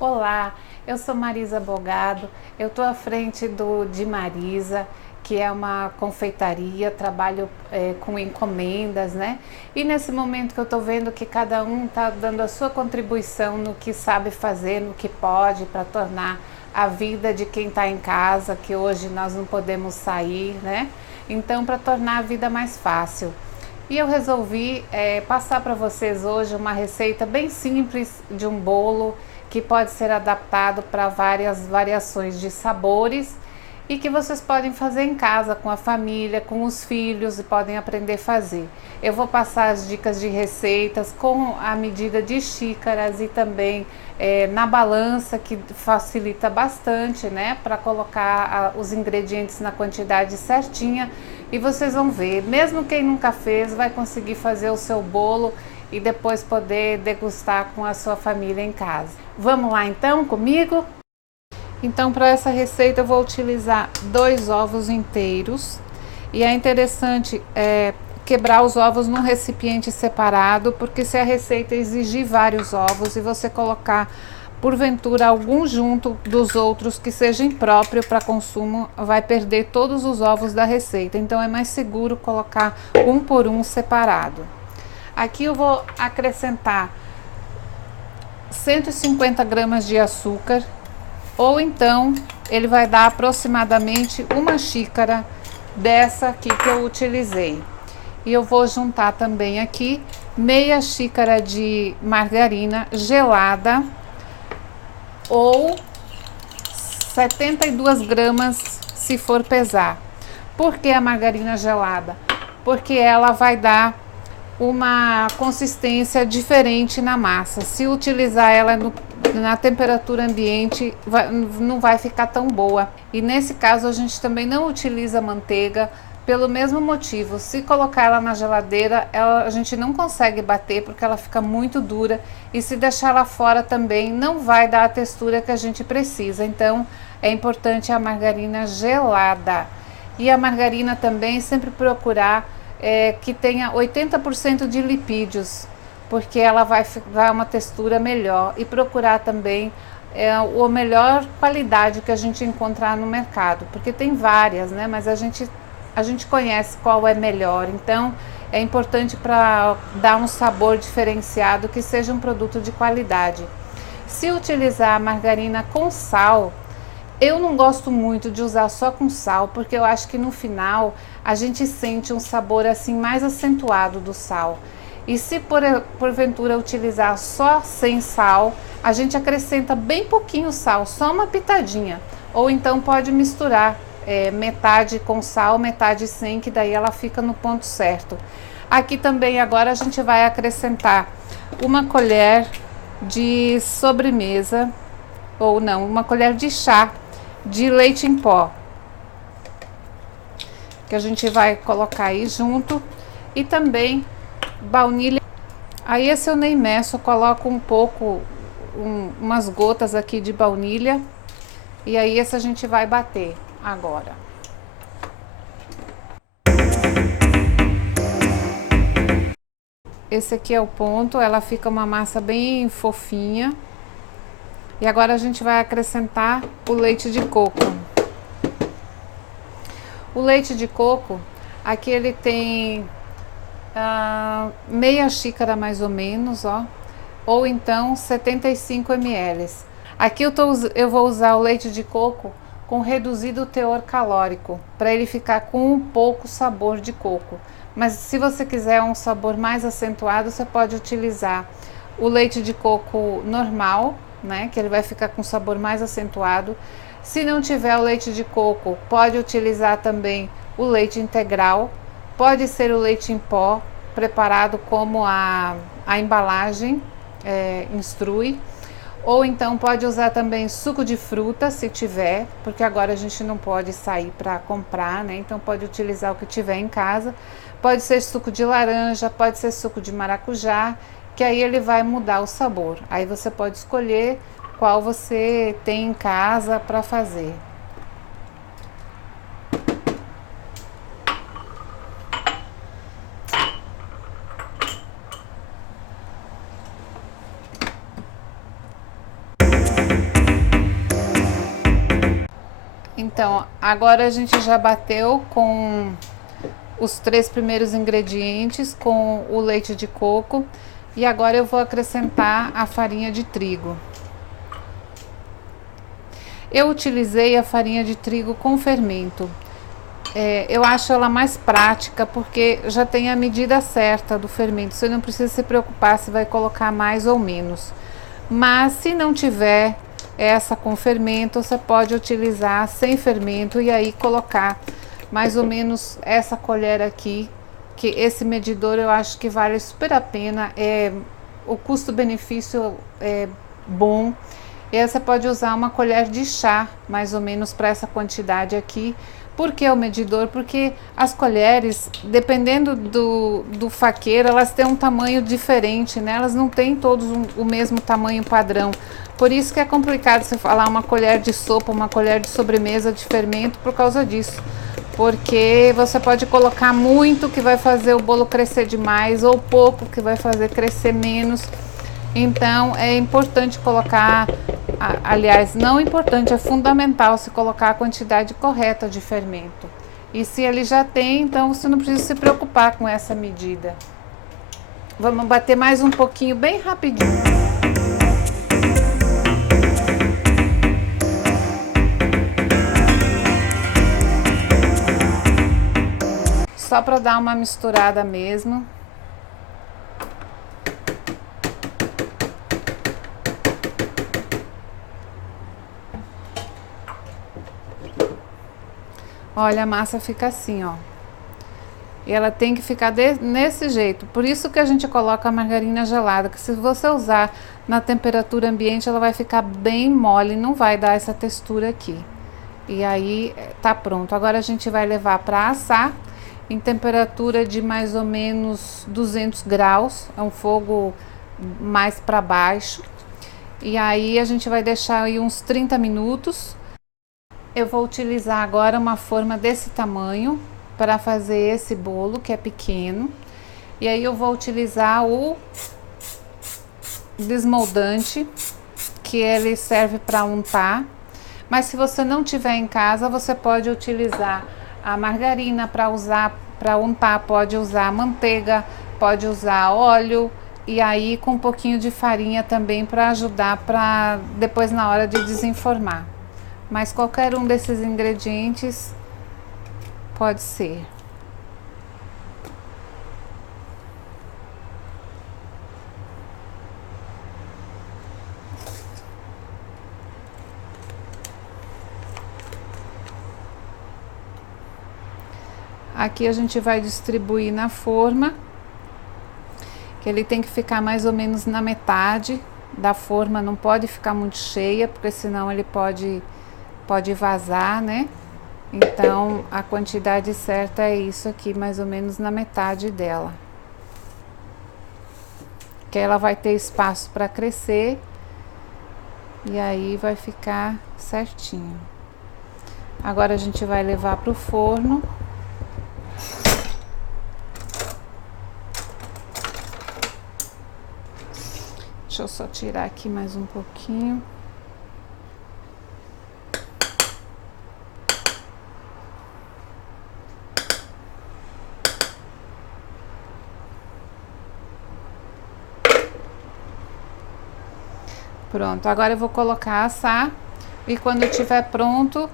Olá, eu sou Marisa Bogado, eu estou à frente de Marisa, que é uma confeitaria, trabalho com encomendas, né? E nesse momento que eu estou vendo que cada um está dando a sua contribuição no que sabe fazer, no que pode, para tornar a vida de quem está em casa, que hoje nós não podemos sair, né? Então, para tornar a vida mais fácil. E eu resolvi passar para vocês hoje uma receita bem simples de um bolo que pode ser adaptado para várias variações de sabores e que vocês podem fazer em casa com a família, com os filhos e podem aprender a fazer. Eu vou passar as dicas de receitas com a medida de xícaras e também na balança, que facilita bastante, né, para colocar os ingredientes na quantidade certinha. E vocês vão ver, mesmo quem nunca fez vai conseguir fazer o seu bolo e depois poder degustar com a sua família em casa. Vamos lá então comigo? Então, para essa receita eu vou utilizar 2 ovos inteiros e é interessante quebrar os ovos num recipiente separado, porque se a receita exigir vários ovos e você colocar porventura algum junto dos outros que seja impróprio para consumo, vai perder todos os ovos da receita. Então é mais seguro colocar um por um separado. Aqui eu vou acrescentar 150 gramas de açúcar, ou então ele vai dar aproximadamente uma xícara dessa aqui que eu utilizei. E eu vou juntar também aqui meia xícara de margarina gelada, ou 72 gramas se for pesar. Por que a margarina gelada? Porque ela vai dar uma consistência diferente na massa. Se utilizar ela na temperatura ambiente, não vai ficar tão boa. E nesse caso a gente também não utiliza manteiga, pelo mesmo motivo. Se colocar ela na geladeira, a gente não consegue bater porque ela fica muito dura, e se deixar ela fora também não vai dar a textura que a gente precisa. Então é importante a margarina gelada. E a margarina também sempre procurar que tenha 80% de lipídios, porque ela vai dar uma textura melhor, e procurar também a melhor qualidade que a gente encontrar no mercado, porque tem várias, né? Mas a gente conhece qual é melhor. Então é importante, para dar um sabor diferenciado, que seja um produto de qualidade. Se utilizar a margarina com sal, eu não gosto muito de usar só com sal, porque eu acho que no final a gente sente um sabor assim mais acentuado do sal. E se porventura utilizar só sem sal, a gente acrescenta bem pouquinho sal, só uma pitadinha. Ou então pode misturar metade com sal, metade sem, que daí ela fica no ponto certo. Aqui também agora a gente vai acrescentar uma colher de sobremesa, ou não, uma colher de chá de leite em pó, que a gente vai colocar aí junto, e também baunilha. Aí esse eu nem meço, eu coloco um pouco, umas gotas aqui de baunilha, e aí esse a gente vai bater agora. Esse aqui é o ponto, ela fica uma massa bem fofinha. E agora a gente vai acrescentar o leite de coco. O leite de coco, aqui ele tem meia xícara mais ou menos, ó, ou então 75 ml. Aqui eu vou usar o leite de coco com reduzido teor calórico, para ele ficar com um pouco sabor de coco. Mas se você quiser um sabor mais acentuado, você pode utilizar o leite de coco normal, né, que ele vai ficar com sabor mais acentuado. Se não tiver o leite de coco, pode utilizar também o leite integral, pode ser o leite em pó, preparado como a embalagem instrui, ou então pode usar também suco de fruta, se tiver, porque agora a gente não pode sair para comprar, né? Então pode utilizar o que tiver em casa. Pode ser suco de laranja, pode ser suco de maracujá, que aí ele vai mudar o sabor. Aí você pode escolher qual você tem em casa para fazer. Então, agora a gente já bateu com os 3 primeiros ingredientes com o leite de coco e agora eu vou acrescentar a farinha de trigo. Eu utilizei a farinha de trigo com fermento. Eu acho ela mais prática porque já tem a medida certa do fermento. Você não precisa se preocupar se vai colocar mais ou menos. Mas se não tiver essa com fermento, você pode utilizar sem fermento e aí colocar mais ou menos essa colher aqui, que esse medidor eu acho que vale super a pena. O custo-benefício é bom. E aí você pode usar uma colher de chá, mais ou menos, para essa quantidade aqui. Por que o medidor? Porque as colheres, dependendo do faqueiro, elas têm um tamanho diferente, né? Elas não têm todos o mesmo tamanho padrão. Por isso que é complicado você falar uma colher de sopa, uma colher de sobremesa de fermento por causa disso. Porque você pode colocar muito que vai fazer o bolo crescer demais ou pouco que vai fazer crescer menos. Então é importante colocar, aliás, não é importante, é fundamental se colocar a quantidade correta de fermento. E se ele já tem, então você não precisa se preocupar com essa medida. Vamos bater mais um pouquinho, bem rapidinho. Só para dar uma misturada mesmo. Olha, a massa fica assim, ó. E ela tem que ficar nesse jeito. Por isso que a gente coloca a margarina gelada, que se você usar na temperatura ambiente, ela vai ficar bem mole, não vai dar essa textura aqui. E aí tá pronto. Agora a gente vai levar para assar em temperatura de mais ou menos 200 graus. É um fogo mais para baixo. E aí a gente vai deixar aí uns 30 minutos. Eu vou utilizar agora uma forma desse tamanho para fazer esse bolo, que é pequeno. E aí eu vou utilizar o desmoldante, que ele serve para untar. Mas se você não tiver em casa, você pode utilizar a margarina para untar, pode usar manteiga, pode usar óleo e aí com um pouquinho de farinha também para ajudar para depois na hora de desenformar. Mas qualquer um desses ingredientes pode ser. Aqui a gente vai distribuir na forma, que ele tem que ficar mais ou menos na metade da forma, não pode ficar muito cheia, porque senão ele pode vazar, né? Então a quantidade certa é isso aqui, mais ou menos na metade dela. Que ela vai ter espaço para crescer e aí vai ficar certinho. Agora a gente vai levar para o forno. Deixa eu só tirar aqui mais um pouquinho. Pronto, agora eu vou colocar assar e quando estiver pronto,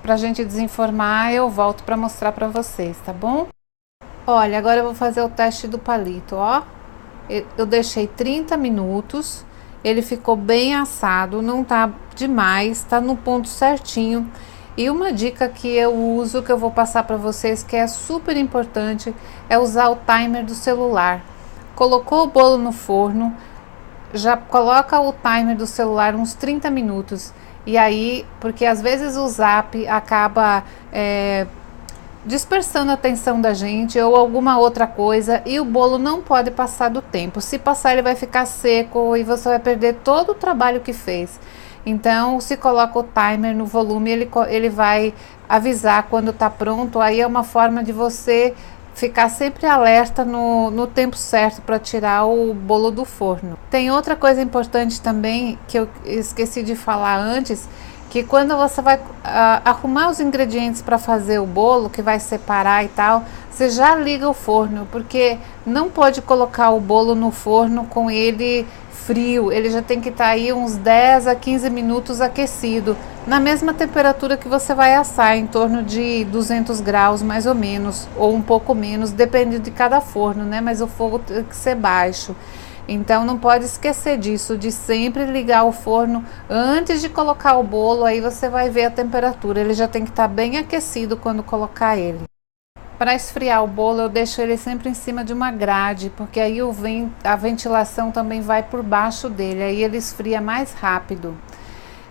pra gente desenformar, eu volto para mostrar para vocês, tá bom? Olha, agora eu vou fazer o teste do palito, ó. Eu deixei 30 minutos, ele ficou bem assado, não tá demais, tá no ponto certinho. E uma dica que eu uso, que eu vou passar para vocês, que é super importante, é usar o timer do celular. Colocou o bolo no forno, já coloca o timer do celular uns 30 minutos. E aí, porque às vezes o zap acaba dispersando a atenção da gente ou alguma outra coisa e o bolo não pode passar do tempo. Se passar, ele vai ficar seco e você vai perder todo o trabalho que fez. Então, se coloca o timer no volume, ele vai avisar quando está pronto. Aí é uma forma de você ficar sempre alerta no tempo certo para tirar o bolo do forno. Tem outra coisa importante também que eu esqueci de falar antes, que quando você vai arrumar os ingredientes para fazer o bolo, que vai separar e tal, você já liga o forno, porque não pode colocar o bolo no forno com ele frio, ele já tem que estar aí uns 10 a 15 minutos aquecido, na mesma temperatura que você vai assar, em torno de 200 graus mais ou menos, ou um pouco menos, depende de cada forno, né? Mas o fogo tem que ser baixo. Então não pode esquecer disso, de sempre ligar o forno antes de colocar o bolo, aí você vai ver a temperatura, ele já tem que estar bem aquecido quando colocar ele. Para esfriar o bolo eu deixo ele sempre em cima de uma grade, porque aí a ventilação também vai por baixo dele, aí ele esfria mais rápido.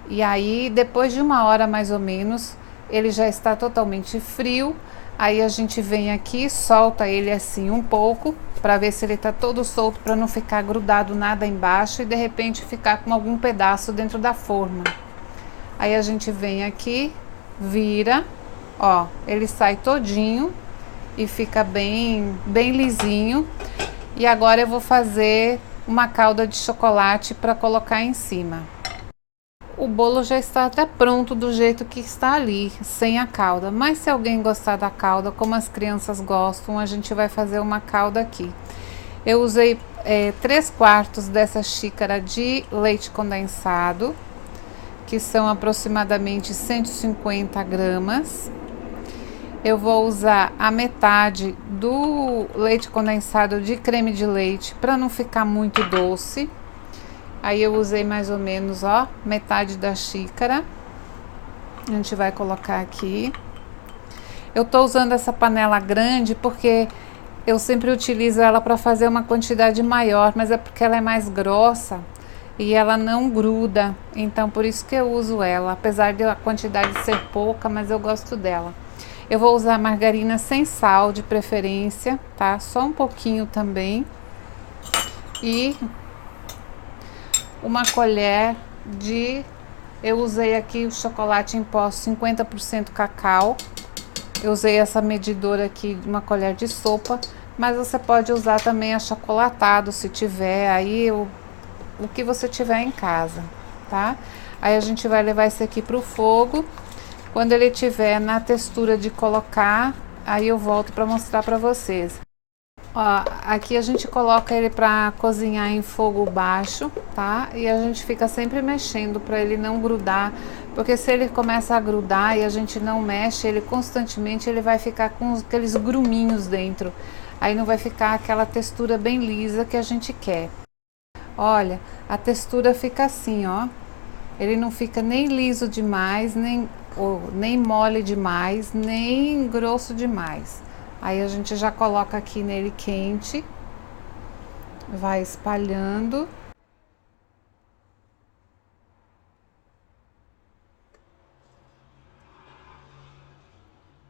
E aí depois de 1 hora mais ou menos, ele já está totalmente frio, aí a gente vem aqui, solta ele assim um pouco, para ver se ele está todo solto, para não ficar grudado nada embaixo e de repente ficar com algum pedaço dentro da forma. Aí a gente vem aqui, vira, ó, ele sai todinho e fica bem lisinho. E agora eu vou fazer uma calda de chocolate para colocar em cima. O bolo já está até pronto do jeito que está ali, sem a calda. Mas se alguém gostar da calda, como as crianças gostam, a gente vai fazer uma calda aqui. Eu usei 3/4 dessa xícara de leite condensado, que são aproximadamente 150 gramas. Eu vou usar a metade do leite condensado de creme de leite, para não ficar muito doce. Aí eu usei mais ou menos, ó, metade da xícara. A gente vai colocar aqui. Eu tô usando essa panela grande porque eu sempre utilizo ela para fazer uma quantidade maior, mas é porque ela é mais grossa e ela não gruda. Então por isso que eu uso ela, apesar de a quantidade ser pouca, mas eu gosto dela. Eu vou usar margarina sem sal de preferência, tá? Só um pouquinho também. E uma colher de... Eu usei aqui o chocolate em pó 50% cacau. Eu usei essa medidora aqui de uma colher de sopa, mas você pode usar também achocolatado se tiver aí o que você tiver em casa, tá? Aí a gente vai levar esse aqui pro fogo. Quando ele tiver na textura de colocar, aí eu volto para mostrar para vocês. Ó, aqui a gente coloca ele para cozinhar em fogo baixo, tá? E a gente fica sempre mexendo para ele não grudar, porque se ele começa a grudar e a gente não mexe ele constantemente, ele vai ficar com aqueles gruminhos dentro. Aí não vai ficar aquela textura bem lisa que a gente quer. Olha, a textura fica assim, ó. Ele não fica nem liso demais, nem mole demais, nem grosso demais. Aí a gente já coloca aqui nele quente, vai espalhando. A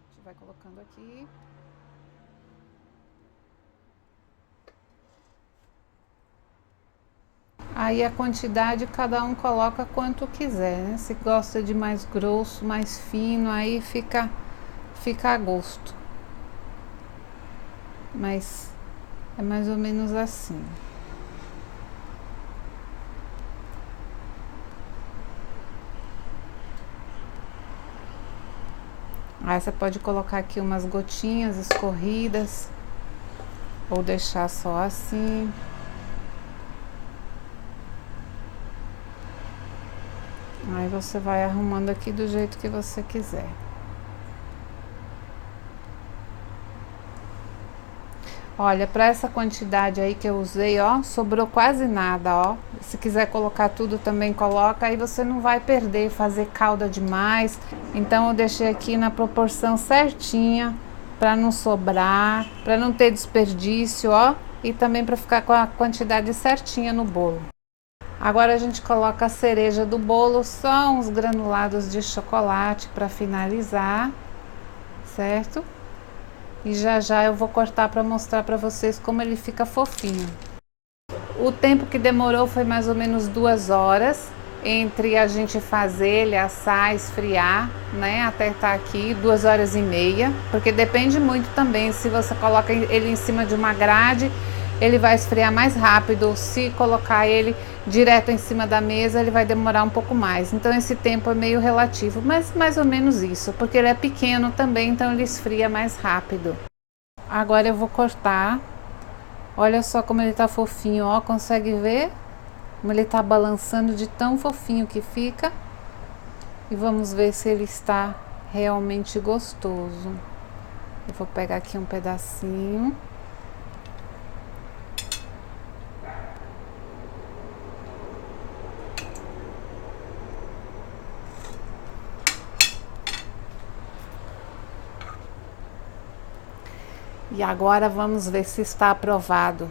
gente vai colocando aqui. Aí a quantidade cada um coloca quanto quiser, né? Se gosta de mais grosso, mais fino, aí fica a gosto. Mas é mais ou menos assim. Aí você pode colocar aqui umas gotinhas escorridas ou deixar só assim. Aí você vai arrumando aqui do jeito que você quiser. Olha, para essa quantidade aí que eu usei, ó, sobrou quase nada, ó. Se quiser colocar tudo também coloca, aí você não vai perder, fazer calda demais. Então eu deixei aqui na proporção certinha, para não sobrar, para não ter desperdício, ó. E também para ficar com a quantidade certinha no bolo. Agora a gente coloca a cereja do bolo, só uns granulados de chocolate para finalizar, certo? E já eu vou cortar para mostrar para vocês como ele fica fofinho. O tempo que demorou foi mais ou menos 2 horas entre a gente fazer ele, assar, esfriar, né? Até estar aqui, 2 horas e meia, porque depende muito também se você coloca ele em cima de uma grade ele vai esfriar mais rápido. Se colocar ele direto em cima da mesa, ele vai demorar um pouco mais. Então esse tempo é meio relativo, mas mais ou menos isso, porque ele é pequeno também, então ele esfria mais rápido. Agora eu vou cortar. Olha só como ele tá fofinho, ó, consegue ver? Como ele tá balançando de tão fofinho que fica. E vamos ver se ele está realmente gostoso. Eu vou pegar aqui um pedacinho. E agora vamos ver se está aprovado.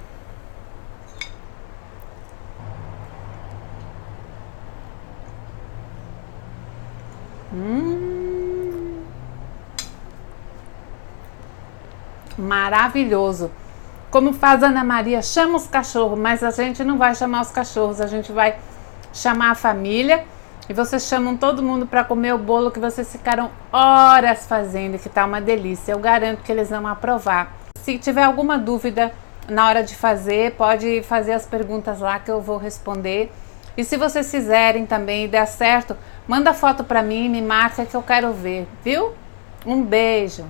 Maravilhoso. Como faz a Ana Maria, chama os cachorros, mas a gente não vai chamar os cachorros, a gente vai chamar a família. E vocês chamam todo mundo para comer o bolo que vocês ficaram horas fazendo, que tá uma delícia. Eu garanto que eles vão aprovar. Se tiver alguma dúvida na hora de fazer, pode fazer as perguntas lá que eu vou responder. E se vocês fizerem também e der certo, manda foto para mim, me marca que eu quero ver, viu? Um beijo!